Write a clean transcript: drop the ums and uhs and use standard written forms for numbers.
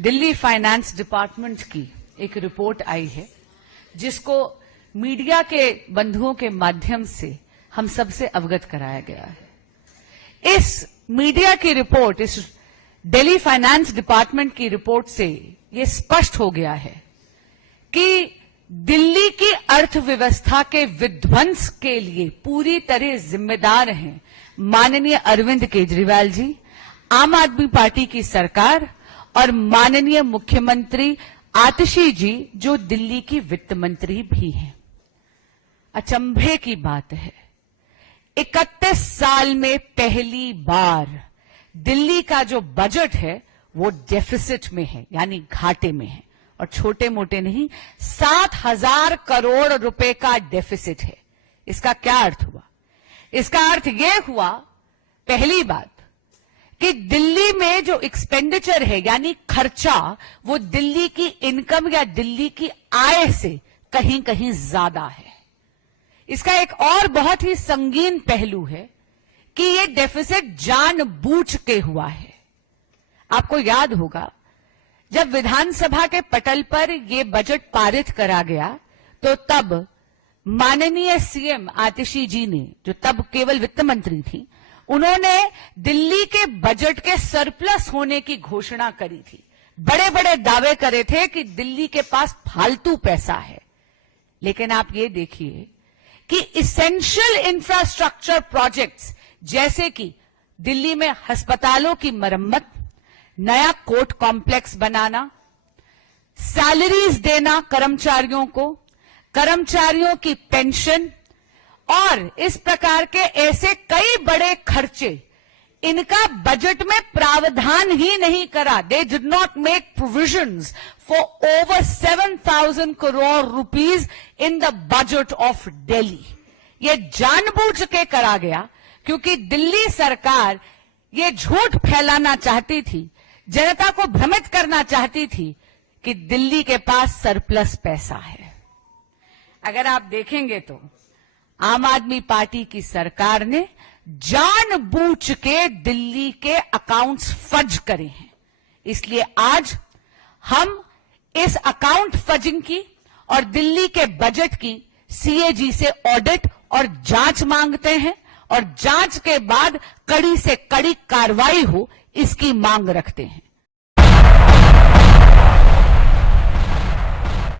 Delhi finance department की एक report आई है जिसको मीडिया के बंधुओं के माध्यम से हम सबसे अवगत कराया गया है। इस मीडिया की रिपोर्ट, इस दिल्ली फाइनेंस डिपार्टमेंट की रिपोर्ट से ये स्पष्ट हो गया है कि दिल्ली की अर्थव्यवस्था के विध्वंस के लिए पूरी तरह जिम्मेदार हैं माननीय अरविंद केजरीवाल जी, आम आदमी पार्टी की सरकार और माननीय मुख्यमंत्री आतिशी जी, जो दिल्ली की वित्त मंत्री भी हैं। अचंभे की बात है, 31 साल में पहली बार दिल्ली का जो बजट है वो डेफिसिट में है, यानी घाटे में है, और छोटे मोटे नहीं, 7,000 करोड़ रुपए का डेफिसिट है। इसका क्या अर्थ हुआ? इसका अर्थ यह हुआ, पहली बात, कि दिल्ली में जो एक्सपेंडिचर है यानी खर्चा, वो दिल्ली की इनकम या दिल्ली की आय से कहीं कहीं ज्यादा है। इसका एक और बहुत ही संगीन पहलू है कि ये डेफिसिट जानबूझ के हुआ है। आपको याद होगा, जब विधानसभा के पटल पर यह बजट पारित करा गया तो तब माननीय सीएम आतिशी जी ने, जो तब केवल वित्त मंत्री थी, उन्होंने दिल्ली के बजट के सरप्लस होने की घोषणा करी थी। बड़े बड़े दावे करे थे कि दिल्ली के पास फालतू पैसा है। लेकिन आप ये देखिए कि इसेंशियल इंफ्रास्ट्रक्चर प्रोजेक्ट्स जैसे कि दिल्ली में अस्पतालों की मरम्मत, नया कोर्ट कॉम्प्लेक्स बनाना, सैलरीज देना कर्मचारियों को, कर्मचारियों की पेंशन और इस प्रकार के ऐसे कई बड़े खर्चे, इनका बजट में प्रावधान ही नहीं करा। They did not make provisions for over 7,000 crore rupees in the budget of Delhi. ये जानबूझ के करा गया क्योंकि दिल्ली सरकार ये झूठ फैलाना चाहती थी, जनता को भ्रमित करना चाहती थी कि दिल्ली के पास सरप्लस पैसा है। अगर आप देखेंगे तो आम आदमी पार्टी की सरकार ने जानबूझ के दिल्ली के अकाउंट्स फज करे हैं। इसलिए आज हम इस अकाउंट फजिंग की और दिल्ली के बजट की सीएजी से ऑडिट और जांच मांगते हैं, और जांच के बाद कड़ी से कड़ी कार्रवाई हो, इसकी मांग रखते हैं।